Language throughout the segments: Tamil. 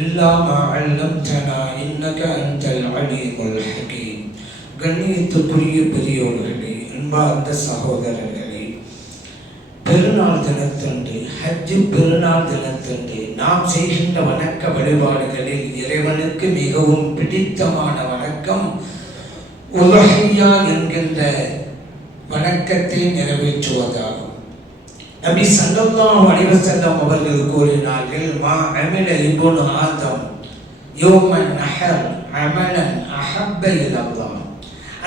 இல்லா அல்லம்தனா இன்னக அந்தல் அலீமுல் ஹகீம் கண்ணியத்துக்குரிய பெரியோர்களே அன்பார்ந்த சகோதரர்களே பெருநாள் தினத்தன்று ஹஜ்ஜு பெருநாள் தினத்தன்று நாம் செய்கின்ற வணக்க வழிபாடுகளில் இறைவனுக்கு மிகவும் பிடித்தமான வணக்கம் உலகையா என்கின்ற வணக்கத்தை நிறைவேற்றுவதாகும். நபி சல்லல்லாஹு அலைஹி வஸல்லம் அவர்கள் கூறினார்கள் மா அமில இப்னு ஆதம் யோமன் நஹர் அமலன் அஹப்ப இலல்லாஹ்.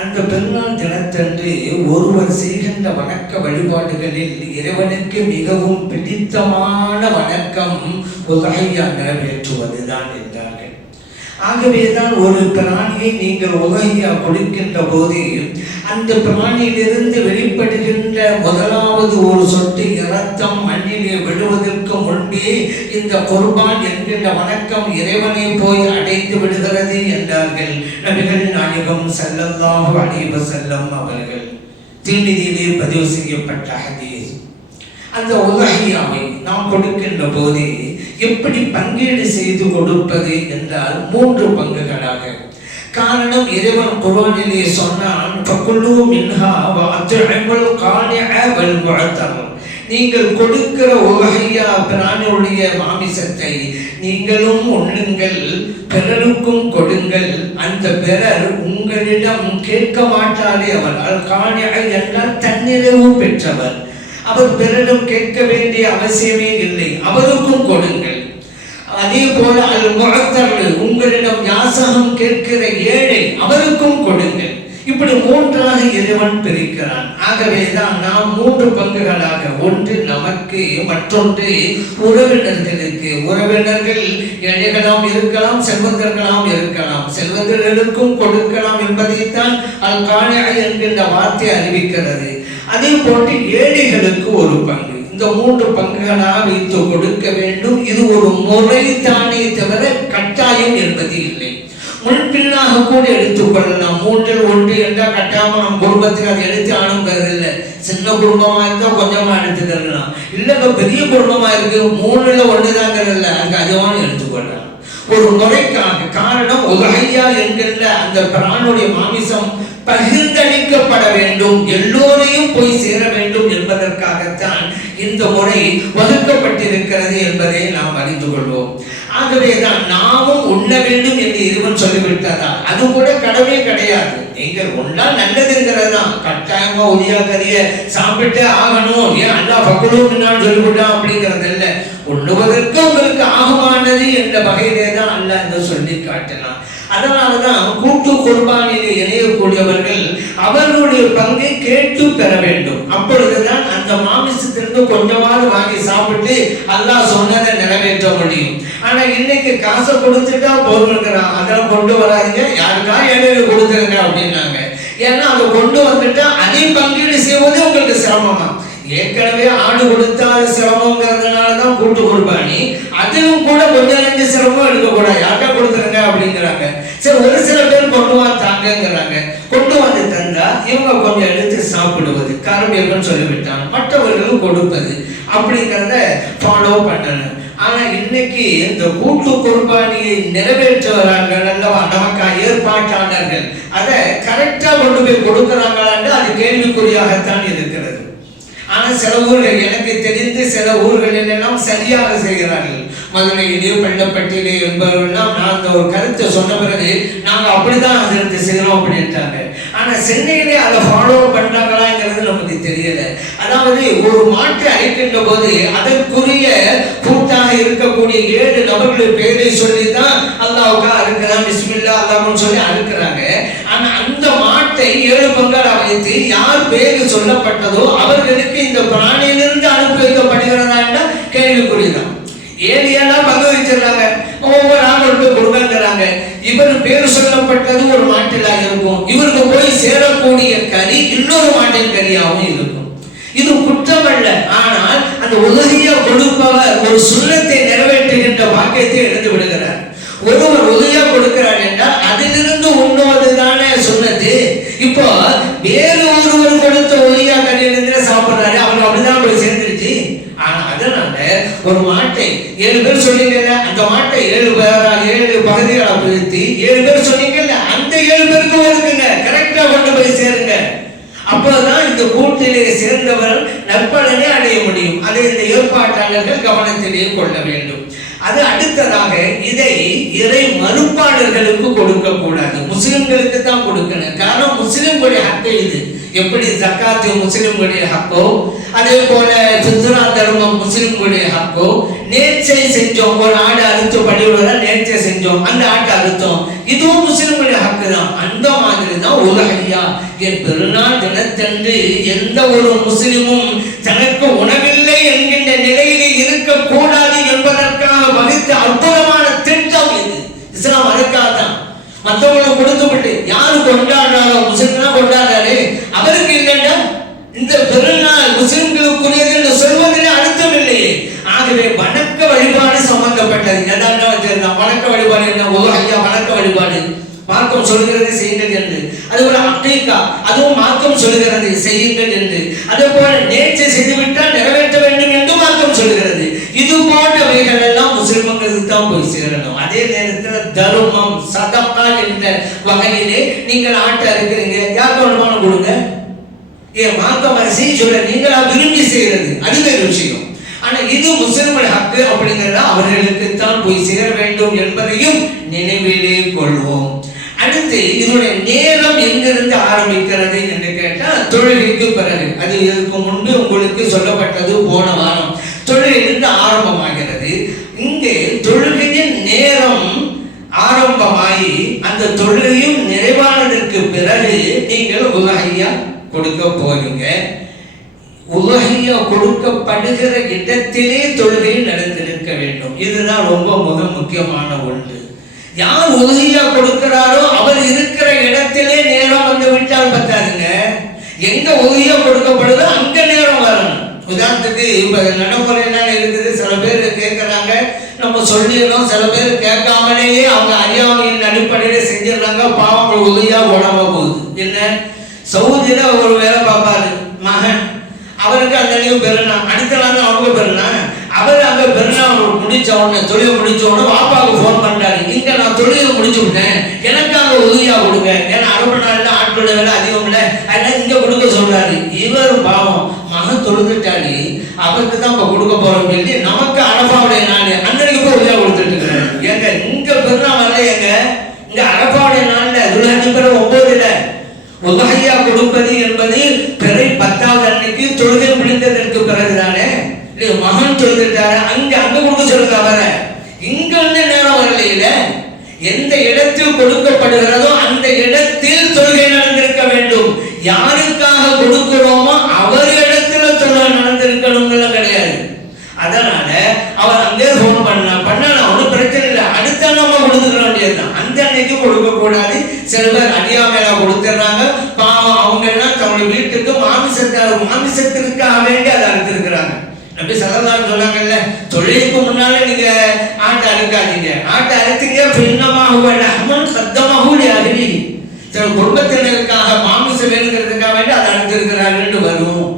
அந்த பெருநாள் தினத்தன்று ஒருவர் செய்கின்ற வணக்க வழிபாடுகளில் இறைவனுக்கு மிகவும் பிடித்தமான வணக்கம் உதகையா நிறைவேற்றுவதுதான் என்றார்கள். ஆகவேதான் ஒரு பிராணியை நீங்கள் உதகையா கொடுக்கின்ற போது அந்த பிராணியிலிருந்து வெளிப்படுகின்ற முதலாவது ஒரு சொட்டு இரத்தம் மண்ணிலே விழுவதற்கு முன்பே இந்த குர்பான் என்கின்ற வணக்கம் இறைவனை போய் அடைந்து விடுகிறது என்றார்கள். நபிகள் நாயகம் ஸல்லல்லாஹு அலைஹி செல்லம் அவர்கள். திருநிதியிலே பதிவு செய்யப்பட்ட ஹதீஸ். அந்த உலகியாவை நாம் கொடுக்கின்ற போது எப்படி பங்கீடு செய்து கொடுப்பது என்றால் மூன்று பங்குகளாக காரணம் இறைவன் குரானிலே சொன்னான் ஃபகுலு மின்ஹா வஅத்இமுல் கானிஅ வல் நீங்கள் கொடுக்கிற உலகையா பிராணியுடைய மாமிசத்தை நீங்களும் உண்ணுங்கள் பிறருக்கும் கொடுங்கள். அந்த பிறர் உங்களிடம் கேட்க மாட்டாரே அவர் அல் என்றால் தன்னிறைவு பெற்றவர். அவர் பிறரும் கேட்க வேண்டிய அவசியமே இல்லை அவருக்கும் கொடுங்கள். அதே போல அல் முகத்தர் உங்களிடம் யாசகம் கேட்கிற ஏழை அவருக்கும் கொடுங்கள். இப்படி மூன்றாக இறைவன் பிரிக்கிறான். ஆகவே தான் நாம் மூன்று பங்குகளாக ஒன்று நமக்கு மற்றொன்று உறவினர்களுக்கு. உறவினர்கள் ஏழைகளாம் இருக்கலாம் செல்வந்தர்களாம் இருக்கலாம். செல்வந்தர்களுக்கும் கொடுக்கலாம் என்பதைத்தான் அல் காணியா என்கின்ற வார்த்தை அறிவிக்கிறது. அதே போன்று ஏழைகளுக்கு ஒரு பங்கு. இந்த மூன்று பங்குகளாக வைத்து கொடுக்க வேண்டும். இது ஒரு முறை தானே தவிர கட்டாயம் என்பது இல்லை. முன்பின்னாக கூட எடுத்துக்கொள்ளலாம் மூன்றில் ஒன்று என்றால் கட்டாயமா நம் குடும்பத்துக்கு அதை எடுத்து ஆணுங்கிறது இல்லை சின்ன குடும்பமா இருந்தால் கொஞ்சமா எடுத்துக்கலாம் இல்ல பெரிய குடும்பமா இருக்கு மூணுல ஒண்ணுதாங்கிறது இல்லை அதுக்கு அதுவான எடுத்துக்கொள்ளலாம் ஒரு முறைக்காக காரணம் உலகையா என்கின்ற அந்த பிராணுடைய மாமிசம் பகிர்ந்தளிக்கப்பட வேண்டும். எல்லோரையும் போய் சேர வேண்டும் இந்த முறை வகுக்கப்பட்டிருக்கிறது என்பதை நாம் அறிந்து கொள்வோம். ஆகவேதான் நாமும் உண்ண வேண்டும் என்று இருவன் சொல்லிவிட்டதா அது கூட கடவே கிடையாது. நீங்கள் உண்டா நல்லதுங்கிறது தான் கட்டாயமா ஒளியா கறிய சாப்பிட்டு ஆகணும். ஏன் அல்லா பக்கலும் நான் சொல்லிவிட்டான் அப்படிங்கிறது இல்லை உண்ணுவதற்கு உங்களுக்கு ஆகமானது என்ற வகையிலே தான் அல்ல என்று சொல்லி காட்டலாம் அதனாலதான் கூட்டு குர்பானிலே இணையக்கூடியவர்கள் ஒரு பங்கை கேட்டு பெற வேண்டும். அப்பொழுதுதான் அந்த மாமிசத்திலிருந்து கொஞ்சமாவது வாங்கி சாப்பிட்டு அல்லாஹ் சொன்னதை நிறைவேற்ற முடியும். ஆனா இன்னைக்கு காசை கொடுத்துட்டா போதுங்கிறான் அதெல்லாம் கொண்டு வராதீங்க. யாருக்கா ஏழையில கொடுத்துருங்க அப்படின்னாங்க. ஏன்னா அதை கொண்டு வந்துட்டா அதே பங்கீடு செய்வது உங்களுக்கு சிரமமா? ஏற்கனவே ஆடு கொடுத்தால் சிரமங்கிறதுனால தான் கூட்டு குர்பானி அதுவும் கூட கொஞ்சம் நஞ்சு சிரமம் எடுக்கக்கூடாது. யார்கிட்ட கொடுத்துருங்க அப்படிங்கிறாங்க. சரி ஒரு சில பேர் கொண்டு வந்தாங்கிறாங்க கொண்டு வந்து தந்தா இவங்க கொஞ்சம் எடுத்து சாப்பிடுவது காரணியர்கள் சொல்லிவிட்டாங்க மற்றவர்களும் கொடுப்பது அப்படிங்கிறத ஃபாலோ பண்ணணும். ஆனா இன்னைக்கு இந்த கூட்டு குர்பானியை நிறைவேற்றுகிறார்கள் அல்லவா? நமக்கு ஏற்பாட்டாளர்கள். அதை கரெக்டா கொண்டு போய் கொடுக்கிறாங்களான்னு அது கேள்விக்குறியாகத்தான் இருக்கிறது. ஆனா சில ஊர்கள் எனக்கு தெரிந்து சில ஊர்களில் எல்லாம் சரியாக செய்கிறார்கள். மதுரையிலே பள்ளப்பட்டியிலே என்பவர்கள்லாம் நான் அந்த ஒரு கருத்தை சொன்ன பிறகு நாங்க அப்படிதான் அதற்கு செய்கிறோம் அப்படின்ட்டாங்க ஆனா சென்னையிலே அதை ஃபாலோ பண்றாங்களாங்கிறது நமக்கு தெரியல. அதாவது ஒரு மாற்று அழைக்கின்ற போது அதற்குரிய கூட்டாக இருக்கக்கூடிய ஏழு நபர்கள் பேரை சொல்லி தான் அல்லாவுக்கா அறுக்கலாம் பிஸ்மில்லா அல்லாமன்னு சொல்லி அறுக்கிறாங்க. ஆனா அந்த மாட்டை ஏழு பங்காள வைத்து யார் பேரு சொல்லப்பட்டதோ அவர்களுக்கு இந்த பிராணியிலிருந்து அனுப்பி வைக்கப்படுகிறதா கேள்விக்குறிதான். ஏழு பங்கு வச்சிடறாங்க ஒவ்வொரு ஆளுக்கு கொடுக்கங்கிறாங்க இவர் பேர் சொல்லப்பட்டது ஒரு மாட்டிலாக இருக்கும். இவருக்கு போய் சேரக்கூடிய கறி இன்னொரு மாட்டின் கறியாகவும் இருக்கும். இது குற்றமல்ல. ஆனால் அந்த உதவியை கொடுப்பவர் ஒரு சுண்ணத்தை நிறைவேற்றுகின்ற வாக்கியத்தை எடுத்து விடுகிறார். ஒருவர் உதவியா கொடுக்கிறார் என்றால் அதிலிருந்து உண்ணுவதுதானே சொன்னது இப்போ வேறு ஒருவர் கொடுத்த உதவியா கடையிலிருந்து சாப்பிடுறாரு. அவங்க அப்படிதான் போய் சேர்ந்துருச்சு. ஆனா அதனால ஒரு மாட்டை ஏழு பேர் சொன்னீங்கல்ல அந்த மாட்டை ஏழு பேரா ஏழு பகுதிகளா பிரித்து ஏழு பேர் சொன்னீங்கல்ல அந்த ஏழு பேருக்கும் இருக்குங்க கரெக்டா கொண்டு போய் சேருங்க. அப்போதான் இந்த கூட்டிலே சேர்ந்தவர்கள் நற்பலனை அடைய முடியும். அதை இந்த ஏற்பாட்டாளர்கள் கவனத்திலே கொள்ள வேண்டும். அது அடுத்ததாக இதை இறை மறுப்பாளர்களுக்கு கொடுக்க கூடாது முஸ்லிம்களுக்கு தான் கொடுக்கணும். காரணம் முஸ்லிம்களுடைய ஹக்கு இது. எப்படி ஜக்காத்து முஸ்லிம்களுடைய ஹக்கோ அதே போல சுத்ரா தர்மம் முஸ்லிம்களுடைய ஹக்கோ நேர்ச்சை செஞ்சோம். ஒரு ஆடு அறுத்து பள்ளியோட நேர்ச்சை செஞ்சோம். அந்த ஆட்டை அறுத்தோம். இதுவும் முஸ்லிம்களுடைய ஹக்கு தான் அந்த மாதிரி தான் உலகையா என் பெருநாள் தினத்தன்று எந்த ஒரு முஸ்லிமும் தனக்கு உணவில்லை என்கின்ற நிலையிலே இருக்கக்கூடாது வகித்த அற்புதமான திட்டம் இது இஸ்லாம் அதுக்காக தான். மற்றவங்களுக்கு கொடுத்து விட்டு யாரு கொண்டாடுறாரோ முஸ்லிம்னா கொண்டாடுறாரு. அவருக்கு இல்லைன்னா இந்த பெருநாள் முஸ்லிம்களுக்குரியது என்று சொல்வதிலே அர்த்தம் இல்லையே. ஆகவே வணக்க வழிபாடு சம்பந்தப்பட்டது. என்னதான் வச்சிருந்தான் வணக்க வழிபாடு என்ன? ஓ ஐயா வணக்க வழிபாடு. மார்க்கம் சொல்கிறது செய்யுங்கள் என்று. அது அதுபோல அக்கீக்கா அதுவும் மார்க்கம் சொல்கிறது செய்யுங்கள் என்று. அதே போல நேற்று செய்துவிட்டால் நிறைவேற்ற வேண்டும் என்று மார்க்கம் சொல்கிறது. இது போன்றவைகளை அவங்களுக்கு தான் போய் சேரணும். அதே நேரத்தில் தர்மம் சதப்பா என்ற வகையிலே நீங்கள் ஆட்டை அறுக்கிறீங்க. யாருக்கு வருமானம் கொடுங்க? ஏன் மார்க்கம் சொல்ல நீங்களா விரும்பி செய்யறது. அது வேறு விஷயம். ஆனா இது முஸ்லிம்கள் ஹக்கு அப்படிங்கிறத அவர்களுக்கு தான் போய் சேர வேண்டும் என்பதையும் நினைவிலே கொள்வோம். அடுத்து இதனுடைய நேரம் எங்கிருந்து ஆரம்பிக்கிறது என்று கேட்டால் தொழிலுக்கு பிறகு. அது இதற்கு முன்பு உங்களுக்கு சொல்லப்பட்டது போன வாரம். தொழிலிருந்து ஆரம்பமாகிறது. ஆரம்பமாகி அந்த தொழுகையும் நிறைவானதற்கு பிறகு நீங்கள் உலகையா கொடுக்க போறீங்க. உலகையா கொடுக்கப்படுகிற இடத்திலே தொழுகை நடந்திருக்க வேண்டும். இதுதான் ரொம்ப மிக முக்கியமான ஒன்று. யார் உதவியா கொடுக்கிறாரோ அவர் இருக்கிற இடத்திலே நேரம் வந்து விட்டால் பத்தாதுங்க. எங்க உதவியா கொடுக்கப்படுதோ அங்க நேரம் வரணும். உதாரணத்துக்கு இப்ப நடைமுறை என்ன இருக்குது? சில பேர் கேட்கிறாங்க நம்ம சொல்லிடுறோம் சில பேர் கேட்காமலேயே அவங்க அறியாமையின் அடிப்படையில செஞ்சிடுறாங்க பாவம் உதவியா உடம்ப போகுது. என்ன? சவுதியில ஒரு வேலை பார்ப்பாரு மகன். அவருக்கு அந்த அன்னைக்கு பெருனா அடுத்த நாள் தான் அவங்க பெருனா அவர் அங்க பெருனா முடிச்ச உடனே தொழில் முடிச்ச உடனே பாப்பாவுக்கு ஃபோன் பண்றாரு. இங்க நான் தொழிலை முடிச்சு விட்டேன். எனக்கு அங்க உதவியா கொடுங்க. ஏன்னா அரபு நாள்ல ஆட்களோட வேலை அதிகம் இல்லை. அதனால இங்க கொடுக்க சொல்றாரு. இவர் பாவம். மகன் தொழுதுட்டாடி அவருக்கு தான் இப்ப கொடுக்க போறோம் சொல்லி நமக்கு அரபாவுடைய நாடு அன்னைக்கு போய் உதவியா கொடுத்துட்டு இருக்காரு ஏங்க இங்க பெருனா வரல ஏங்க இங்க அரபாவுடைய நாள்ல துலகி பிற ஒன்பதுல உதகையா கொடுப்பது என்பது பிறை பத்தாவது அன்னைக்கு தொழுகை முடிந்ததற்கு பிறகுதானே? மகன் சொல்லிட்டாரு அங்க அங்க கொடுக்க சொல்லுங்க அவரை. இங்க வந்து நேரம் வரலையில எந்த இடத்தில் கொடுக்கப்படுகிறதோ அந்த இடத்தில் தொழுகை நடந்திருக்க வேண்டும். யாரு சலதாரம் சொன்னாங்கல்ல தொழிலுக்கு முன்னால நீங்க ஆட்டை அறுக்காதீங்க. ஆட்டை அறுத்தீங்க பின்னமாக அம்மன் சத்தமாக அருவி தன் குடும்பத்தினருக்காக மாமிசம் வேணுங்கிறதுக்காக வேண்டி அதை அறுத்திருக்கிறார்கள் வரும்.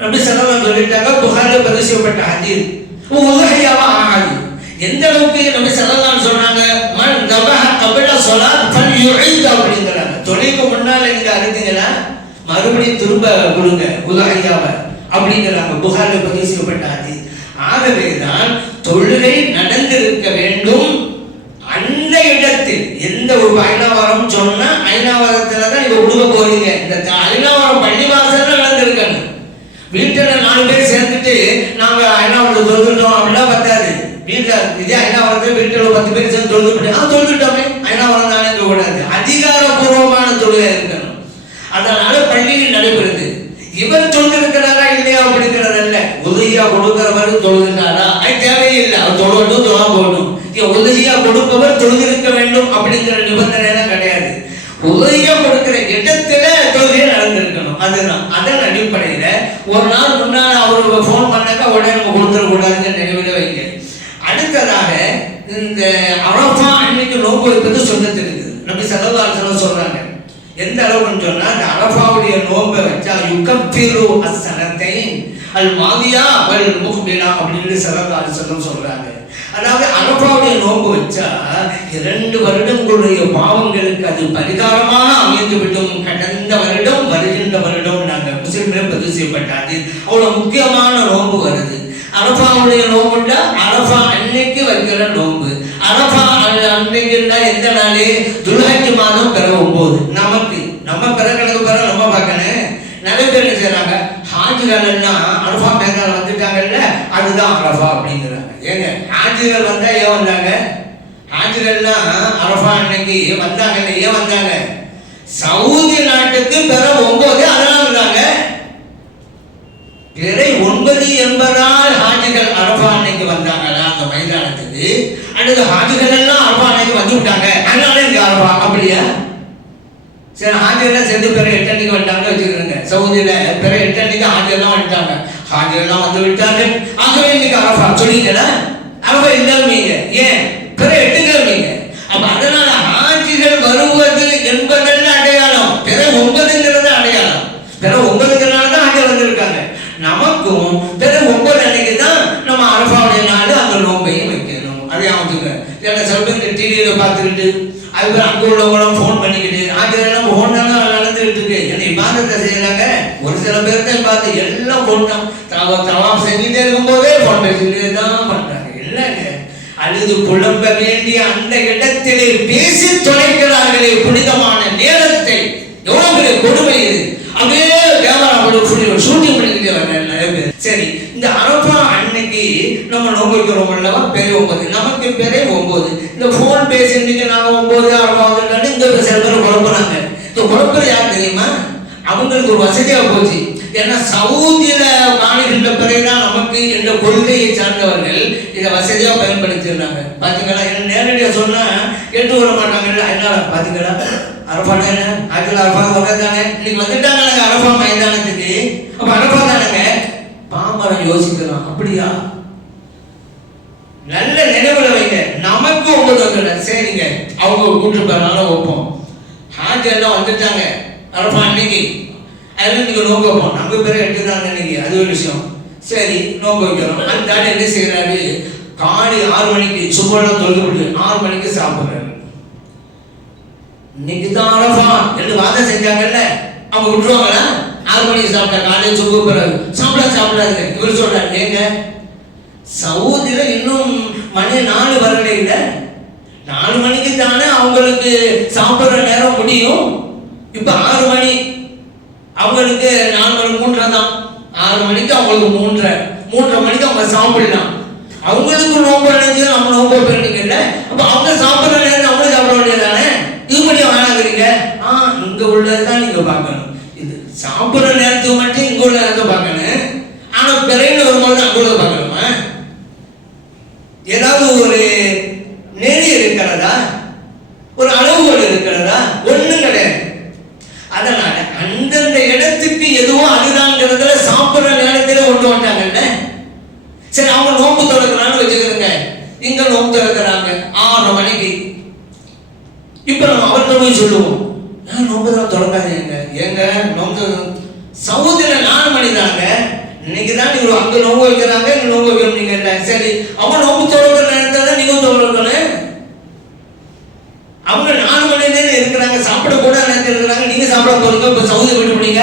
அப்படி சிலவங்க சொல்லிட்டாங்க புகாரில் பதிவு செய்யப்பட்ட ஹதீர் உதகையாவா? ஆகாது. எந்த அளவுக்கு நம்ம சலதாரம் சொன்னாங்க மன் தபஹ கபில சொலாத் ஃபல் யுஈத் அப்படிங்கிறாங்க. தொழிலுக்கு முன்னால நீங்க அறுத்தீங்கன்னா மறுபடியும் திரும்ப கொடுங்க உதகையாவை. அப்படிங்கிறாங்க. புகாரில் பதிவு செய்யப்பட்ட அதிர் ஆகவே தான் தொழுகை நடந்திருக்க வேண்டும். அந்த இடத்தில் எந்த ஒரு ஐநாவரம் சொன்னா ஐநாவரத்துல தான் நீங்க கொடுக்க போறீங்க. இந்த த- ஐநாவரம் பள்ளிவாசல்ல நடந்திருக்கணும். வீட்டுல நாலு பேர் சேர்ந்துட்டு நாங்க ஐநாவரத்தை தொழுதுட்டோம் அப்படின்னா பத்தாது. வீட்டுல இதே ஐநாவரத்தை வீட்டுல பத்து பேர் சேர்ந்து தொழுதுட்டு ஆ தொழுதுட்டோமே. ஐநாவரம் தானே கூடாது அதிகாரப்பூர்வமான தொழுகை இருக்கணும். அதனால பள்ளியில் நடைபெறுது இவர் சொல்லிருக்கிறாரா இல்லையா அப்படிங்கிறது அல்ல உதவியா கொடுக்கிறவர் தொழுகிறாரா அது தேவையில்லை. அவர் தொழட்டும் தொழ போகணும் உதவியா கொடுப்பவர் தொழுதிருக்க வேண்டும் அப்படிங்கிற நிபந்தனை எல்லாம் கிடையாது. உதவியா கொடுக்கிற இடத்துல தொழுகை நடந்திருக்கணும். அதுதான். அதன் அடிப்படையில ஒரு நாள் முன்னால் அவர் ஃபோன் பண்ணாக்க உடனே நம்ம கொடுத்துடக்கூடாதுன்னு நினைவில் வைங்க. அடுத்ததாக இந்த அரபா அன்னைக்கு நோக்கு வைப்பது சொன்னது இருக்குது நபி சல்லல்லாஹு சொல்றாங்க. எந்த அளவுன்னு சொன்னா அந்த அரபாவுடைய நோன்பை வச்சா யுகப்பிரு அசனத்தை அல் மாதியா அவள் முக்பிலா அப்படின்னு சல்லல்லாஹு சொல்லம் சொல்றாங்க. அதாவது அரபாவுடைய நோன்பு வச்சா இரண்டு வருடங்களுடைய பாவங்களுக்கு அது பரிகாரமாக அமைந்து விடும் கடந்த வருடம் வருகின்ற வருடம் நாங்கள் முஸ்லிம்களே பதிவு செய்யப்பட்டாது அவ்வளவு முக்கியமான நோன்பு வருது. அரபாவுடைய நோம்புண்டா அரபா அன்னைக்கு வைக்கிற நோன்பு. அரபா அன்னைக்குண்டா எந்த நாள் துல்ஹஜ் மாதம் பிறகு ஒம்பது. நமக்கு நம்ம பிறகு பிறகு பிற நம்ம பார்க்கணும். நிறைய பேர் என்ன செய்யறாங்க ஹாஜிகள் அரபா மேகால் வந்துட்டாங்கல்ல அதுதான் அரபா அப்படிங்கிறாங்க. ஏங்க ஹாஜிகள் வந்தா ஏன் வந்தாங்க? ஹாஜிகள்லாம் அரபா அன்னைக்கு வந்தாங்கல்ல ஏன் வந்தாங்க? சவுதி நாட்டுக்கு பிற ஒன்பது அதெல்லாம் வந்தாங்க. பிறை ஒன்பது என்பதால் ஹாஜிகள் அரபா அன்னைக்கு வந்தாங்களா? அந்த மைதானத்துக்கு. அல்லது ஹாஜிகள் எல்லாம் அரபா அன்னைக்கு வந்து விட்டாங்க. அதனால இங்க அரபா. அப்படியா? சில ஹாஜர்லாம் சேர்ந்து பிற எட்டு அன்னைக்கு வந்துட்டாங்கன்னு வச்சுக்கிறேங்க சவுதியில பிற எட்டு அன்னைக்கு ஹாஜர்லாம் வந்துட்டாங்க. ஹாஜர்லாம் வந்து விட்டார்கள் ஆகவே இன்னைக்கு அரபா சொன்னீங்களா அரபா இல்லாமீங்க ஏன்? பிற எட்டுங்கிறவங்க அப்ப அதனால ஹாஜிகள் வருவது என்பதெல்லாம் அடையாளம். பிற ஒன்பதுங்க டிவியை பார்த்துக்கிட்டு அதுக்கு அங்க உள்ளவங்களும் ஃபோன் பண்ணிக்கிட்டு ஆஜரெல்லாம் ஃபோன் நடந்துகிட்டு இருக்கு. என்னை இபாதத்தை செய்யறாங்க. ஒரு சில பேர் தான் பார்த்து எல்லாம் ஃபோன் தான். தவாம் செஞ்சுட்டே இருக்கும்போதே ஃபோன் பேசிக்கிட்டே தான் பண்ணுறாங்க இல்லைங்க. அல்லது புலம்ப வேண்டிய அந்த இடத்திலே பேசி தொலைக்கிறார்களே புனிதமான நேரத்தை. எவ்வளவு பெரிய கொடுமை இது. அப்படியே கேமரா போட்டு ஷூட்டிங் பண்ணிக்கிட்டே வர்றாங்க நிறைய பேர். சரி இந்த அரபா நம்ம பெரிய ஒன்பது. நமக்கு பெரிய ஒன்பது. இந்த ஃபோன் பேசிட்டு நான் ஒன்பது அரபா இந்த சில பேர் குழப்புறாங்க. இந்த குழப்பம் யார் தெரியுமா? அவங்களுக்கு ஒரு வசதியாக போச்சு. ஏன்னா சவுதியில காணுகின்ற பிறகுதான் நமக்கு என்ற கொள்கையை சார்ந்தவர்கள் இதை வசதியா பயன்படுத்திடுறாங்க பாத்தீங்களா? என்ன நேரடியா சொன்னா கேட்டு வர மாட்டாங்க. இல்ல என்ன பாத்தீங்களா? அரபா தானே? ஆயிரத்தி அரபா தானே? இன்னைக்கு வந்துட்டாங்க அரபா மைதானத்துக்கு. அப்ப அரபா தானங்க? பாமரன் யோசிக்கலாம் அப்படியா? நல்ல நினைவுல வைங்க. நமக்கு ஒன்பது சரிங்க அவங்க கூட்டு போறனால வைப்போம் ஹாஜ் எல்லாம் வந்துட்டாங்க. அரபா அன்னைக்கு அதில் நீங்க நோக்க வைப்போம் நம்ம பேரை எடுத்துதாங்க இன்னைக்கு. அது ஒரு விஷயம். சரி நோக்க வைக்கிறோம். அந்த ஆள் என்ன செய்யறாரு காலை ஆறு மணிக்கு சும்மெல்லாம் தொழுது விட்டு ஆறு மணிக்கு சாப்பிடுறாரு. இன்னைக்கு தான் அரபா ரெண்டு வாதம் செஞ்சாங்கல்ல. அவங்க விட்டுருவாங்களா? ஆறு மணிக்கு சாப்பிட்டா காலையில் சும்மா போறாரு. சாப்பிட சாப்பிடாது இவர் சொல்றாரு ஏங்க சவுதியில இன்னும் மணி நாலு வரல நாலு மணிக்கு தானே அவங்களுக்கு சாப்பிட்ற நேரம் முடியும். இப்போ ஆறு மணி. அவங்களுக்கு நாலு மணி மூன்றரை தான். ஆறு மணிக்கு அவங்களுக்கு மூன்றரை. மூன்றரை மணிக்கு அவங்க சாப்பிடலாம். அவங்களுக்கு நோம்பு அடைஞ்சு நம்ம நோம்பு பெறீங்கல்ல அப்போ அவங்க சாப்பிட்ற நேரம் அவங்களும் சாப்பிட வேண்டியதானே இது பண்ணி வேணாங்கிறீங்க ஆ இங்கே உள்ளது தான் நீங்கள் பார்க்கணும். இது சாப்பிட்ற நேரத்துக்கு மட்டும் இங்கே உள்ள நேரத்தை பார்க்கணும். ஆனால் பிறகு வரும்போது அங்கே உள்ளதை பார்க்கணும். ஏதாவது ஒரு நெறி இருக்கிறதா? ஒரு அளவுகள் இருக்கிறதா? ஒன்றும் கிடையாது. அதனால அந்தந்த இடத்துக்கு எதுவும் அதுதான்ங்கிறதுல சாப்பிடுற நேரத்துல கொண்டு வந்தாங்கல்ல சரி அவங்க நோம்பு திறக்கிறான்னு வச்சுக்கிறோங்க இங்க நோம்பு திறக்கிறாங்க. ஆறு மணிக்கு. இப்ப நம்ம அவர்கிட்ட போய் சொல்லுவோம். ஏன் நோம்பு தான் தொடங்காதீங்க எங்க நோம்பு சவுதியில நாலு மணி தாங்க அப்படின்னா நீங்க அங்க நோம்பு வைக்கிறாங்க இங்க நோம்பு வைக்கணும் நீங்க என்ன? சரி. அவங்க நோம்பு தொடங்குற நேரத்துல தான் நீங்க தொடர்க்கணும் அவங்க நாலு மணி நேரம் இருக்கிறாங்க சாப்பிட கூட நேரத்தில் இருக்கிறாங்க. நீங்க சாப்பிட போறீங்க இப்ப சவுதி விட்டு போனீங்க.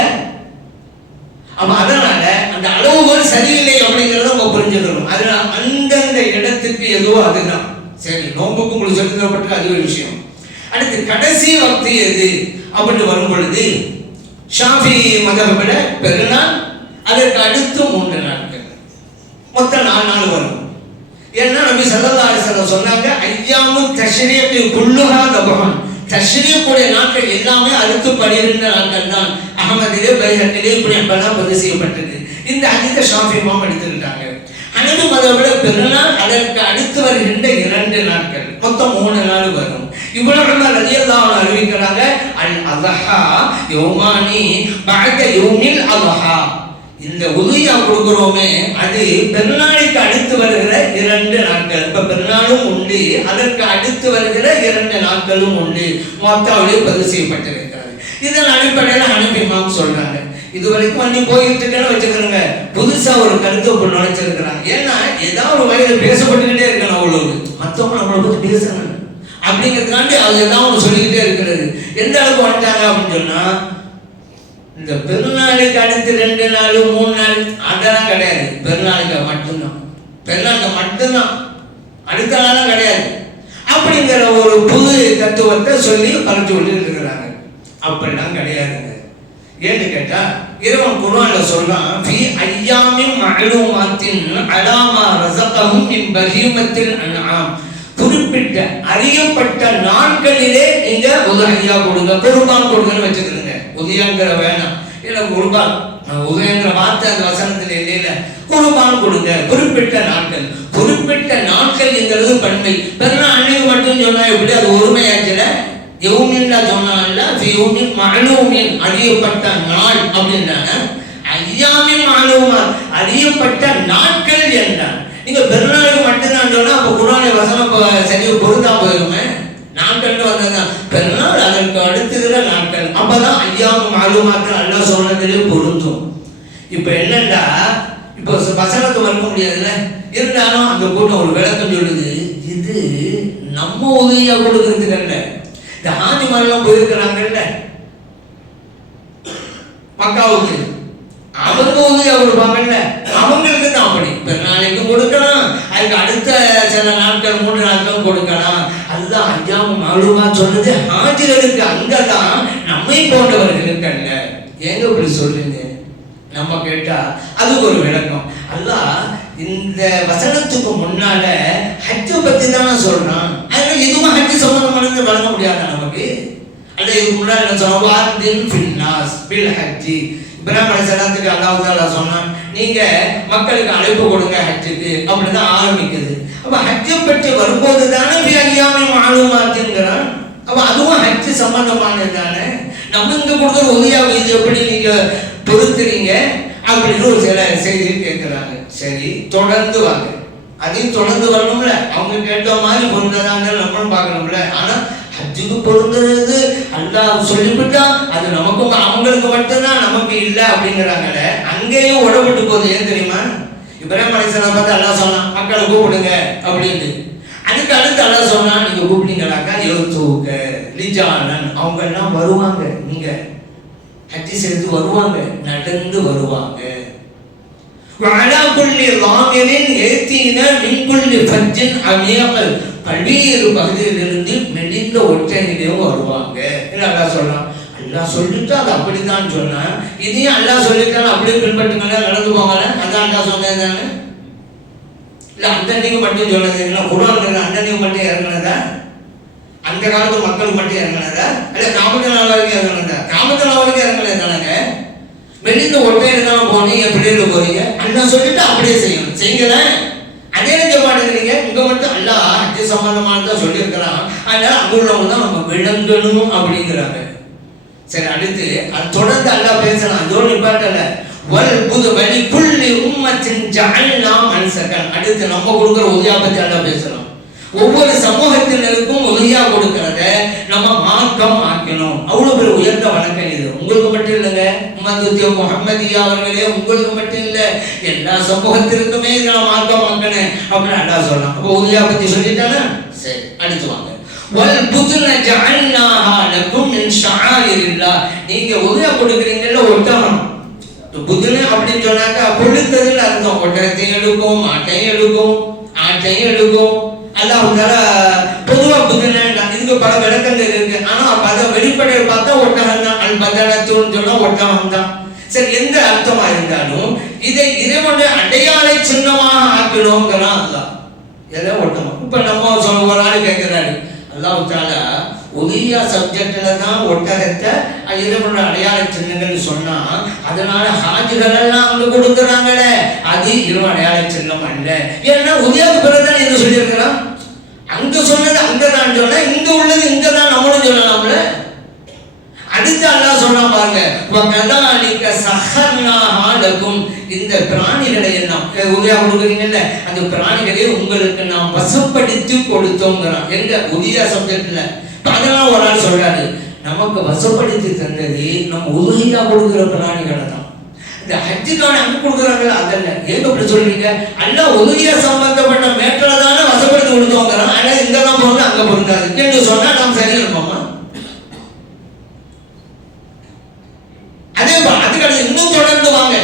அப்ப அதனால அந்த அளவுகோல் சரியில்லை அப்படிங்கறத நம்ம புரிஞ்சுக்கணும். அதனால அந்தந்த இடத்துக்கு எதுவோ அதுதான். சரி நோம்புக்கு உங்களுக்கு சொல்லி அது ஒரு விஷயம். அடுத்து கடைசி வக்தி எது? அப்படின்னு வரும் பொழுது ஷாஃபி மதபட பெருநாள் அதற்கு அடுத்து மூன்று நாட்கள். மொத்தம் நாலு நாள் வரும். ஏன்னா நபி ஸல்லல்லாஹு அலைஹி சொன்னாங்க ஐயாமும் தஷ்ரீக்கு குல்லுஹா தபஹன். தஷ்ரீக்குடைய நாட்கள் எல்லாமே அடுத்து பனிரெண்டு நாட்கள் தான். அகமதிலே பைஹக்கிலே இப்படி என்பதெல்லாம் பதிவு செய்யப்பட்டது. இந்த அதிக ஷாஃபி இமாம் எடுத்துக்கிட்டாங்க. ஹனபி மதவிட பெருநாள் அதற்கு அடுத்து வருகின்ற இரண்டு நாட்கள். மொத்தம் மூணு நாள் வரும். இவ்வளவு ரலியல்லாஹு அறிவிக்கிறாங்க அல் அதஹா யோமானி பஅத யோமில் அதஹா. இந்த உதவியா கொடுக்குறோமே அது பெருநாளுக்கு அடுத்து வருகிற இரண்டு நாட்கள். இப்ப பெருநாளும் உண்டு அதற்கு அடுத்து வருகிற இரண்டு நாட்களும் உண்டு. மொத்தாவிலே பதிவு செய்யப்பட்டிருக்கிறது. இதன் அடிப்படையில் அனுப்பிமாம் சொல்றாங்க இது வரைக்கும் வண்டி போயிட்டு இருக்கேன்னு வச்சுக்கிறோங்க புதுசா ஒரு கருத்து இப்போ நினைச்சிருக்கிறாங்க. ஏன்னா ஏதாவது ஒரு வகையில் பேசப்பட்டுக்கிட்டே இருக்கணும் அவ்வளவு. மற்றவங்க நம்மளை பத்தி பேசணும் அப்படிங்கிறதுக்காண்டி அது ஏதாவது ஒன்று சொல்லிக்கிட்டே இருக்கிறது எந்த அளவுக்கு வந்துட்டாங்க அப்படின்னு சொன்னா இந்த பெருநாளுக்கு அடுத்து ரெண்டு நாள் மூணு நாள் அதெல்லாம் கிடையாது. பெருநாளுக்கு மட்டும்தான். பெருநாளுக்கு மட்டும்தான். அடுத்த நாளும் கிடையாது. அப்படிங்கிற ஒரு புது தத்துவத்தை சொல்லி பரச்சு கொண்டு இருக்கிறாங்க அப்படிலாம் கிடையாதுங்க ஏன்னு கேட்டா இறைவன் குர்ஆன்ல சொல்றான் ஃபி ஐயாமின் மஅலூமாத்தின் அலாமா ரஸகஹும் மின் பஹீமத்தில் அன்ஆம். குறிப்பிட்ட அறியப்பட்ட நாட்களிலே நீங்க உதவியா கொடுங்க பெருமான் கொடுங்கன்னு வச்சுக்கிறீங்க உதயங்கிற வேணாம். இல்ல குர்பான் உதயங்கிற வார்த்தை அந்த வசனத்துல இல்லையில. குர்பான் கொடுங்க. குறிப்பிட்ட நாட்கள். குறிப்பிட்ட நாட்கள் என்கிறது பண்மை பெருநாள் அன்னைக்கு மட்டும் சொன்னா எப்படி? அது ஒருமையாச்சுல யௌமின்ல சொன்னால யௌமின் மஅலூமின் அறியப்பட்ட நாள் அப்படின்றாங்க. ஐயாமின் மஅலூமாத் அறியப்பட்ட நாட்கள் என்றார். நீங்க பெருநாளுக்கு மட்டும்தான் சொன்னா அப்ப குரானை வசனம் சரியா பொருந்தா போயிருங்க நாட்கள் வந்ததுதான் பெருநாள் அதற்கு அடுத்துகிற நாட்கள் அப்பதான் ஐயாவுக்கு மாலுமாக்கு அல்லா சொன்னதிலே பொருந்தும். இப்ப என்னண்டா? இப்போ ச- வசனத்தை மறுக்க முடியாதுல்ல? இருந்தாலும் அந்த கூட்டம் ஒரு விளக்கம் சொல்லுது. இது நம்ம உதவியா கொடுக்கறதுக்கு அல்ல இந்த ஹாஜிமாரெல்லாம் போயிருக்கிறாங்கல்ல? மக்காவுக்கு. அவங்க உதவியா கொடுப்பாங்கல்ல? அவங்களுக்கு தான் அப்படி. பெருநாளைக்கு கொடுக்கலாம். அதுக்கு அடுத்த சில நாட்கள் மூன்று நாட்கள் கொடுக்கலாம். அதுதான் அஞ்சாம் மாலுமா சொன்னது. ஹாஜிகளுக்கு அங்கதான் நம்மை போன்றவர்களுக்கு அல்ல. ஏங்க இப்படி சொல்றீங்க? நம்ம கேட்டா அது ஒரு விளக்கம். அல்லாஹ் இந்த வசனத்துக்கு முன்னால ஹஜ்ஜை பத்தி தானே சொல்றான். அதனால எதுவும் ஹஜ் சம்பந்தமானது வழங்க முடியாது நமக்கு? அல்ல இதுக்கு முன்னாடி என்ன சொன்னோம் பில் ஹஜ்ஜி. இப்ராஹிம் அலைஹிஸ்ஸலாத்துக்கு அல்லாஹ் சொன்னான் நீங்க மக்களுக்கு அழைப்பு கொடுங்க ஹஜ்ஜுக்கு அப்படின்னு ஆரம்பிக்குது. அப்ப ஹஜ்ஜை பற்றி வரும்போது தானே பி ஐயாமை மாலுமாத்துங்கிறான் அப்ப அதுவும் ஹஜ்ஜு சம்பந்தமானது தானே. நம்ம இங்க கொடுக்குற உதவியாக இது எப்படி நீங்க பொறுத்துறீங்க அப்படின்னு ஒரு சில செய்தி கேட்கிறாங்க. சரி தொடர்ந்து வாங்க. அதையும் தொடர்ந்து வரணும்ல. அவங்க கேட்ட மாதிரி பொருந்ததாங்க நம்மளும் பார்க்கணும்ல. ஆனா ஹஜ்ஜுக்கு பொருந்துறது அல்லாஹ் சொல்லிவிட்டா அது நமக்கும் அவங்களுக்கு மட்டும்தான் நமக்கு இல்லை அப்படிங்கிறாங்களே அங்கேயும் உடம்பட்டு போகுது ஏன் தெரியுமா இப்ராஹிம் அலைஹிஸ்ஸலாம் பார்த்து அல்லாஹ் சொன்னான் மக்களை கூப்பிடுங்க அப்படின்ட்டு அதுக்கு அடுத்து அல்லாஹ் சொன்னா நீங்க கூப்பிட்டீங்களாக்கா எழுத்துக்க லிஜானன் அவங்க எல்லாம் வருவாங்க நீங்க ஹஜ்ஜி செய்து வருவாங்க நடந்து வருவாங்க وعلى كل ضامر يأتين من كل فج عميق பல்வேறு பகுதியிலிருந்து மெலிந்த ஒற்றையிலையும் வருவாங்க. அல்லா அல்லாஹ் சொல்றான்? அல்லாஹ் சொல்லிட்டு அது அப்படித்தான் சொன்னேன் இதையும் அல்லா சொல்லிட்டாலும் அப்படியே பின்பற்றுங்களா நடந்து போங்களா அதான் அல்லா சொன்னது தானே இல்லை அந்த நீங்க மட்டும் சொன்னதுங்களா இல்லை குரான் அந்த நீங்க மட்டும் இறங்கினதா? அந்த காலத்து மக்கள் மட்டும் இறங்கினதா? இல்லை காமத்து அளவுக்கு இறங்கினதா? காமத்து நாள் வரைக்கும் இறங்கினது தானங்க? வெளியில ஒட்டையில தான் போனீங்க பிள்ளைல போறீங்க. அண்ணா சொல்லிட்டு அப்படியே செய்யணும். செய்யுங்கள அதே நினைக்க மாட்டேங்கிறீங்க இங்க மட்டும் அல்லா அஜி சம்பந்தமானதான் சொல்லியிருக்கிறான். அதனால அங்க உள்ளவங்க தான் நம்ம விளங்கணும் அப்படிங்கிறாங்க. சரி அடுத்து அது தொடர்ந்து அல்லா பேசலாம் அதோடு நிப்பாட்டல வல் புது வழி புள்ளி உம்மத்தின் ஜஅல்னா மன்சகன். அடுத்து நம்ம கொடுக்குற உதவியா பத்தி அல்ல பேசலாம் ஒவ்வொரு சமூகத்தினருக்கும் உதவியா கொடுக்கறத நம்ம முகமது முகமதியா அவர்களே உங்களுக்கு மட்டும் இல்லை எல்லா சமூகத்திற்குமே நான் மார்க்கம் அப்படின்னு அல்லாஹ் சொல்லலாம் அப்போ உதவியா பத்தி சொல்லிட்டானா? சரி அடுத்து வாங்க. வல் புதுன ஜஅல்னாஹா லக்கும் மின் ஷஆயிரில்லாஹ் நீங்க உதவியா கொடுக்குறீங்கல்ல ஒட்டகம் புதுன அப்படின்னு சொன்னாக்கா கொளுத்ததுன்னு அர்த்தம். ஒட்டகத்தையும் எடுக்கும் மாட்டையும் எடுக்கும் ஆட்டையும் எடுக்கும். அல்லாஹ் தாலா பொதுவா புதுன இதுக்கு பல விளக்கங்கள் இருக்கு. ஆனா பத வெளிப்படையில் பார்த்தா ஒட்டகம் தான் அல் பதனத்துன்னு சொன்னா ஒட்டகம் தான் சரி எந்த அர்த்தமா இருந்தாலும் இதை இறைவனுடைய அடையாள சின்னமாக ஆக்கணுங்கிறான் அல்லாஹ். எதை ஒட்டகம்? இப்ப நம்ம சொல்ல ஒரு ஆள் கேட்கிறாரு அல்லாஹ் தாலா உதயா சப்ஜெக்ட்ல தான் ஒட்டகத்தை இறைவனோட அடையாள சின்னங்கள்னு சொன்னா அதனால ஹாஜிகள் எல்லாம் அவங்க கொடுக்குறாங்களே அது இறைவன் அடையாள சின்னம் அல்ல. ஏன்னா உதயாவுக்கு பிறகுதான் என்ன சொல்லியிருக்கிறான்? அங்க சொன்னது அங்கதான் சொன்னா இங்க உள்ளது இங்க தான் நம்மளும் சொல்லலாம்ல? அடுத்து அல்லாஹ் சொன்னா பாருங்க வகதாலிக சஹர்னாஹா லகும். இந்த பிராணிகளை எல்லாம் உதயா கொடுக்குறீங்கல்ல அந்த பிராணிகளை உங்களுக்கு நாம் வசப்படுத்தி கொடுத்தோங்கிறான். எங்க? உதயா சப்ஜெக்ட்ல. அதெல்லாம் ஒரு ஆள் சொல்றாரு நமக்கு வசப்படுத்தி தந்தது நம்ம உதவியா கொடுக்குற பிராணிகளை தான். இந்த ஹஜ்ஜுக்கான அங்க கொடுக்குறாங்கல்ல அதல்ல. ஏங்க அப்படி சொல்றீங்க? அல்ல உதவியா சம்பந்தப்பட்ட மேட்டரை தானே வசப்படுத்தி கொடுத்தோங்கிறான். ஆனா இங்கெல்லாம் தான் பொருள் அங்க பொருந்தாது. என்று சொன்னா நாம் சரியா இருப்போமா? அதே போ- இன்னும் தொடர்ந்து வாங்க.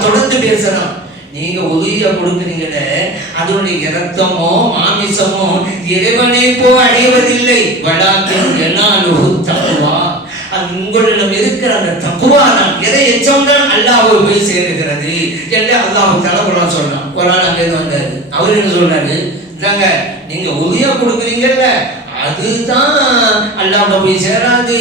தொடர்ந்து பேசணும். நீங்க உதவிய கொடுக்குறீங்களே அதனுடைய இரத்தமோ மாமிசமோ இறைவனை போ அடைவதில்லை. வலாக்கின் என்னாலுஹு தக்வா. அது உங்களிடம் இருக்கிற அந்த தக்குவா தான். எதை எச்சம் தான் அல்லாஹ்வை போய் சேருகிறது. என்று அல்லாஹ் தலைப்புறா சொன்னான். ஒரு நாள் அங்கே வந்தாரு. அவர் என்ன சொன்னாரு இதாங்க நீங்க உதவியா கொடுக்குறீங்கல்ல அதுதான் அல்லாஹ்ட போய் சேராது.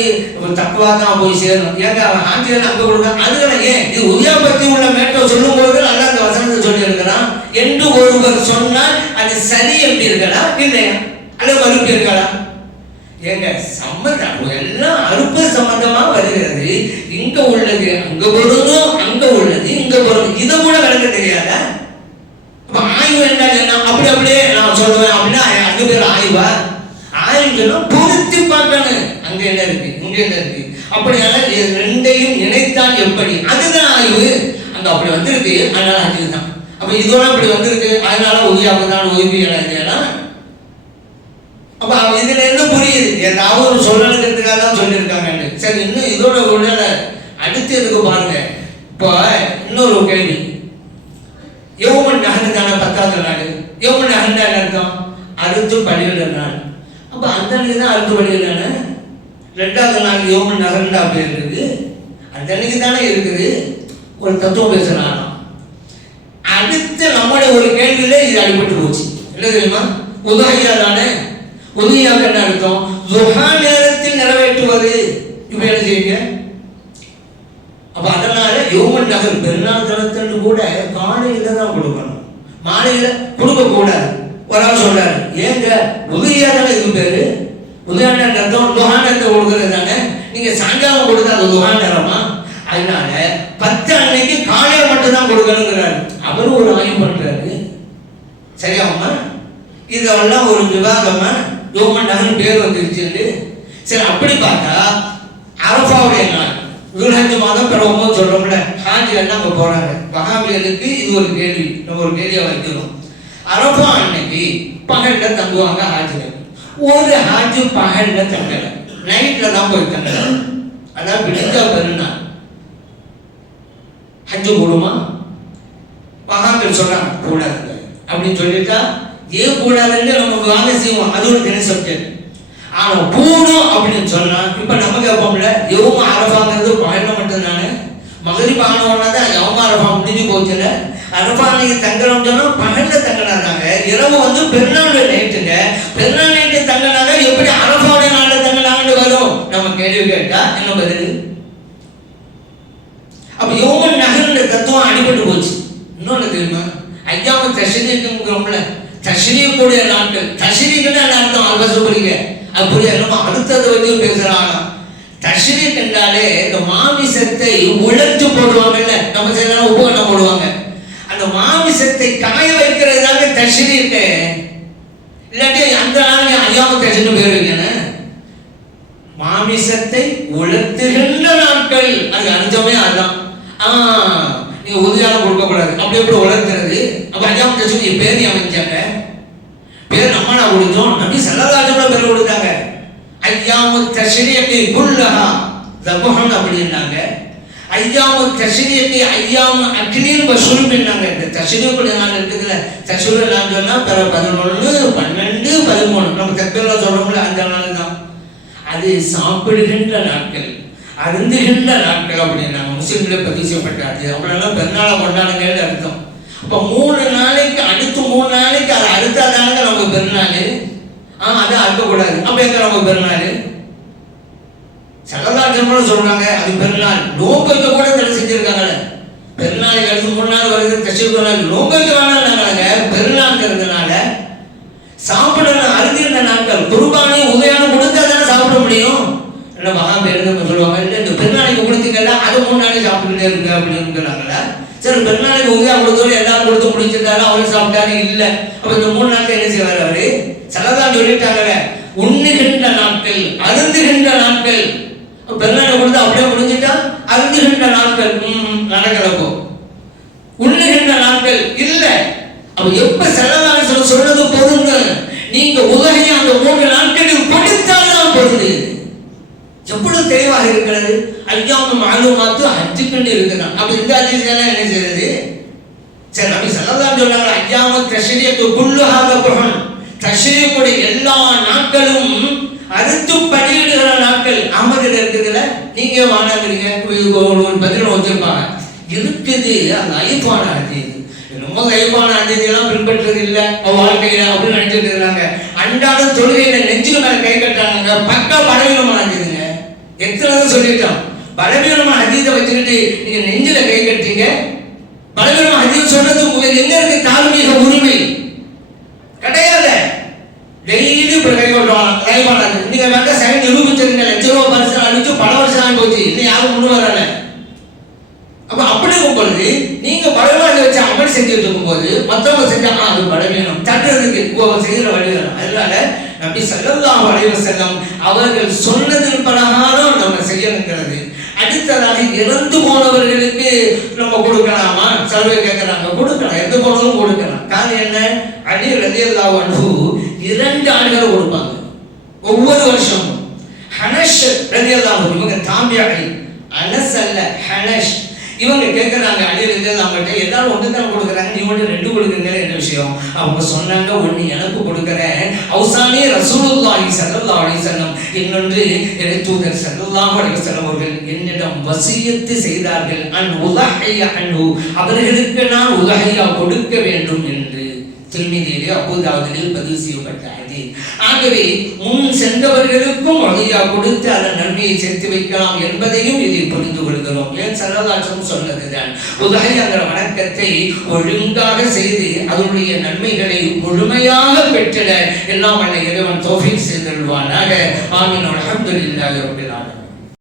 தப்பா தான் போய் சேரும் ஏங்க அவன் ஆட்சியில் அங்க கொடுக்க? அதுகளை ஏன்? இது உதயா பத்தி உள்ள மேட்டோ சொல்லும் பொழுது நல்லா அந்த வசனத்தை சொல்லி இருக்கிறான் என்று ஒருவர் சொன்னால் அது சரி எப்படி இருக்கலாம் இல்லையா? அல்ல மறுப்பு இருக்கலாம் ஏங்க சம்மந்தம் எல்லாம் அறுப்பு சம்பந்தமா வருகிறது. இங்க உள்ளது அங்க பொருந்தும் அங்க உள்ளது இங்க பொருந்தும் இதை கூட விளக்க தெரியாதா? ஆய்வு என்றால் என்ன? அப்படி அப்படியே நான் சொல்லுவேன் அப்படின்னா அங்க பேர் ஆய்வா? ஆய்வுன்னா பொருத்தி பார்க்கணும் அங்க என்ன இருக்கு? இங்க என்ன இருக்கு? அப்படியான ரெண்டையும் இணைத்தால் எப்படி? அதுதான் ஆய்வு. அங்க அப்படி வந்திருக்கு. அதனால அதுதான். அப்ப இதோட அப்படி வந்திருக்கு. அதனால உதவியாக தான் ஓய்வு அப்ப அவ இதுல இருந்து புரியுது? ஏதாவது ஒரு சொல்லணுங்கிறதுக்காக தான் சொல்லியிருக்காங்க சரி இன்னும் இதோட உடல அடுத்து இருக்கு பாருங்க. இப்போ இன்னொரு கேள்வி. யோமன் நகர்ந்தான பத்தாவது நாடு யோமன் நகன் என்ன அர்த்தம்? அடுத்து பலியிட நாள். அப்ப அந்த அன்னைக்கு தான் அறுத்து பலியிடான ரெண்டாவது நாள் யோமன் நகரண்டா அப்படி இருக்குது. அந்த அன்னைக்கு தானே இருக்குது. ஒரு தத்துவம் பேசுறாங்க அடுத்து நம்முடைய ஒரு கேள்வியில இது அடிபட்டு போச்சு. என்ன தெரியுமா? உதவியா தானே உதவியாக என்ன அர்த்தம்? துஹா நேரத்தில் நிறைவேற்றுவது. இப்ப என்ன செய்யுங்க? அப்ப அதனால யோமன் நகர் பெருநாள் தளத்தில் கூட காலையில தான் கொடுக்கணும். மாலையில கொடுக்க கூடாது ஒரு ஆள் சொல்றாரு ஏங்க உதயாதான இது பேரு? உதவியான அர்த்தம் துஹா நேரத்தை கொடுக்கறது தானே? நீங்க சாயங்காலம் கொடுத்தா அது துஹா நேரமா அதனால பத்து அன்னைக்கு காலையில மட்டும் தான் கொடுக்கணுங்கிறாரு. அவரும் ஒரு ஆய்வு பண்றாரு. சரியாமா இதெல்லாம் ஒரு விவாதமா? யோமன் பேர் வந்துருச்சு சரி அப்படி பார்த்தா அரபாவுடைய நாள். இருபத்தஞ்சு மாதம் பிறகும்போது சொல்றோம்ல ஹாஜி எல்லாம் அங்க போறாங்க. மகாமியருக்கு இது ஒரு கேள்வி. நம்ம ஒரு கேள்வியை வைக்கணும். அரபா அன்னைக்கு பகல்ல தங்குவாங்க ஹாஜிகள். ஒரு ஹாஜி பகல்ல தங்கல. நைட்ல தான் போய் தங்கல. அதான் விடுங்க பெருநாள் ஹஜ்ஜு கூடுமா மகான்கள் சொல்றாங்க கூடாது அப்படின்னு சொல்லிட்டா ஏன் கூடாதுன்னு நம்ம வாங்க செய்வோம். அது ஒரு தனி சப்ஜெக்ட் ஆனா கூடும் அப்படின்னு சொன்னா இப்ப நம்ம கேட்போம்ல எவ்வளோ அரபாங்கிறது பகல்ல மட்டும்தானே? மகரிப் ஆனவனா தான் எவ்வளோ அரபா முடிஞ்சு போச்சுல? அரபா தங்கணும் சொன்னால் பகல்ல தங்கினாங்க இரவு வந்து பெருநாள் நைட்டுங்க பெருநாள் நைட்டு தங்கினாங்க. எப்படி அரபாவுடைய நாள தங்கினாங்கன்னு வரும் நம்ம கேள்வி கேட்டா என்ன பதில்? அப்ப யோகன் நகர்ன்ற தத்துவம் அடிபட்டு போச்சு. இன்னொன்னு தெரியுமா? ஐயாவை தஷரீக்குங்கிறோம்ல தஷரீக்குடைய நாட்கள் தஷரீக்குன்னு அர்த்தம்? அல்வச புரியுங்க அது புரிய நம்ம அடுத்தது வந்து பேசுறாங்க. தசரி கண்டாலே இந்த மாமிசத்தை உழைச்சு போடுவாங்கல்ல. நம்ம சில உபகரணம் உப்பு போடுவாங்க. அந்த மாமிசத்தை காய வைக்கிறது தாங்க தஷ்ரீக்கு இல்லாட்டி அந்த நாள் ஐயாவை தஷன்னு பேர் மாமிசத்தை உலர்த்துகின்ற நாட்கள். அது அஞ்சமே அதான் ஆ நீங்க உறுதியாக கொடுக்கக்கூடாது. அப்படி எப்படி உலர்த்துறது? அப்ப அஞ்சாம் என் பேர் நீ அமைச்சாங்க பேர் நம்மளா கொடுத்தோம். நம்பி சல்லல்லாஹு பேர் கொடுத்தாங்க. ஐயாமு தஷ்ரீகி குல்லஹா. தபஹன் அப்படின்னாங்க. ஐயாமு தஷ்ரீகி ஐயாமு அக்னின் வசூல்பின்னாங்க இந்த தஷ்ரீகுடைய நாள் இருக்குதுல்ல தஷ்ரீக நான் சொன்னால் பிற பதினொன்று பன்னெண்டு பதிமூணு. நம்ம தக்கெல்லாம் சொல்றோம்ல அந்த நாள் தான் அது சாப்பிடுகின்ற நாட்கள் அருந்துகின்ற நாட்கள் அப்படின்னாங்க முஸ்லிம்களே பதிவு செய்யப்பட்டாது அப்படின்னா பெருநாளை கொண்டாடுங்கன்னு அர்த்தம். இப்போ மூணு நாளைக்கு அடுத்து மூணு நாளைக்கு அதை அடுத்தாதாங்க நமக்கு பெருநாள் ஆ அதை அறுக்கக்கூடாது அப்போ எங்கே நமக்கு பெருநாள் செல்லதாட்சம்னு சொல்றாங்க. அது பெருநாள். நோக்கத்தை கூட தடை செஞ்சிருக்காங்களே பெருநாளைக்கு அடுத்து மூணு நாள் வருது தச்சிருக்கிறாங்க நோக்கத்தை வேணாங்க பெருநாள்ங்கிறதுனால சாப்பிடணும் அருந்திருந்த நாட்கள். குருபானி உதயானம் கொடுத்தா தானே சாப்பிட முடியும். இல்லை மகா சொல்லுவாங்க. இல்லை இந்த பெருநாளைக்கு கொடுத்தீங்கல்ல அது மூணு நாளைக்கு சாப்பிட்டுட்டே இருக்கு அப்படின்னுங்கிறாங்களா சரி பெருநாளைக்கு உதயா கொடுத்தோம் எல்லாம் கொடுத்து முடிச்சிருந்தாலும் அவரு சாப்பிட்டாரு இல்லை. அப்போ இந்த மூணு நாட்கள் என்ன செய்வார் அவரு? சிலதான் சொல்லிட்டாங்கல்ல உண்ணுகின்ற நாட்கள் அருந்துகின்ற நாட்கள். பெருநாளை கொடுத்து அப்படியே முடிஞ்சிட்டா அருந்துகின்ற நாட்கள் ம் நடக்கிறப்போ. உண்ணுகின்ற நாட்கள் இல்லை. அப்ப எப்ப செலவாக சொல்ல சொல்றது பொருங்க நீங்க உலகை அந்த மூன்று நாட்களில் கொடுத்தால்தான் பொருது எவ்வளவு தெளிவாக இருக்கிறது? ஐயாம மாலுமாத்து ஹஜ்ஜுக்கண்டு இருக்கிறான் அப்ப இந்த அதிசயம் என்ன செய்யறது சரி நபி செல்லதான் சொல்றாங்க ஐயாம தஷரியத்து குல்லுஹாத புகன் தஷரியக்குடைய எல்லா நாட்களும் அறுத்து பணியிடுகிற நாட்கள் அமதில் இருக்குதுல்ல? நீங்க வானாங்கிறீங்க ஒரு பதில் வச்சிருப்பாங்க. இருக்குது. அது ஐப்பான அஜீது ரொம்ப கைப்பான அஞ்சதியெல்லாம் பின்பற்றுறது இல்லை. வாழ்க்கையில அப்படின்னு நினைச்சிட்டு இருக்கிறாங்க அன்றாட தொழுகையில நெஞ்சுக்கு மேல கை கட்டுறாங்க. பக்கா பலவீனமான அஜீதுங்க எத்தனை சொல்லிட்டோம் பலவீனமான அஜீதை வச்சுக்கிட்டு நீங்க நெஞ்சில கை கட்டுறீங்க. பலவீனமான அஜீத் சொன்னது உங்களுக்கு எங்க இருக்கு? தார்மீக உரிமை. கிடையாது. டெய்லி இப்படி கை கொள்றோம் கை நீங்க வேண்டாம் சைன் நிரூபிச்சிருங்க லட்ச ரூபா பரிசு அடிச்சு பல வருஷம் ஆகி போச்சு. இன்னும் யாரும் முன்னு வரல. அப்ப அப்படி இருக்கும் நீங்க பலவாக வச்சு அமல் செஞ்சுட்டு இருக்கும்போது மத்தவங்க செஞ்சாங்க அது பலவீனம் தட்டுறதுக்கு செய்கிற செய்யற வழிகள். அதனால நம்பி ஸல்லல்லாஹு வளைவு செல்லம் அவர்கள் சொன்னதின் பிரகாரம் நம்ம செய்யணுங்கிறது. அடுத்ததாக இறந்து போனவர்களுக்கு நம்ம கொடுக்கலாமா? சர்வே கேட்கறாங்க கொடுக்கலாம். எந்த போனதும் கொடுக்கலாம். காரணம் என்ன? அடி ரஜியல்லா அன்ஹு இரண்டு ஆண்டுகள் கொடுப்பாங்க. ஒவ்வொரு வருஷமும். ஹனஷ் ரலியல்லாஹு அன்ஹு இவங்க தாம்பியாகி அனஸ் அல்ல ஹனஷ். இவங்க கேட்குறாங்க அடி ரலியல்லாஹு அவங்கள்ட்ட எல்லாரும் ஒன்று தான் கொடுக்குறாங்க நீ ஒன்று ரெண்டு கொடுக்குறீங்க என்ன விஷயம்? அவங்க சொன்னாங்க ஒன்று எனக்கு கொடுக்குறேன். அவுசானே ரசூலுல்லாஹி ஸல்லல்லாஹு அலைஹி வஸல்லம் இன்னொன்று இறை தூதர் ஸல்லல்லாஹு அலைஹி வஸல்லம் அவர்கள் என்னிடம் வசியத்து செய்தார்கள். அன் உலஹைய அன்ஹு அவர்களுக்கு நான் உலஹையா கொடுக்க வேண்டும் என்று. திருமதியிலே அப்போதாவதில் பதிவு செய்யப்பட்ட ஆகவே முன் சென்றவர்களுக்கும் வகையா கொடுத்து அதன் நன்மையை சேர்த்து வைக்கலாம் என்பதையும் இதில் புரிந்து கொள்கிறோம். ஏன் சரதாசம் சொன்னதுதான்? அந்த வணக்கத்தை ஒழுங்காக செய்து அதனுடைய நன்மைகளை முழுமையாக பெற்றிட எல்லாம் அல்ல இறைவன் தோஃபிக் செய்தல்வானாக ஆமீன். அல்ஹம்துலில்லாஹி ரப்பில் ஆலமீன்.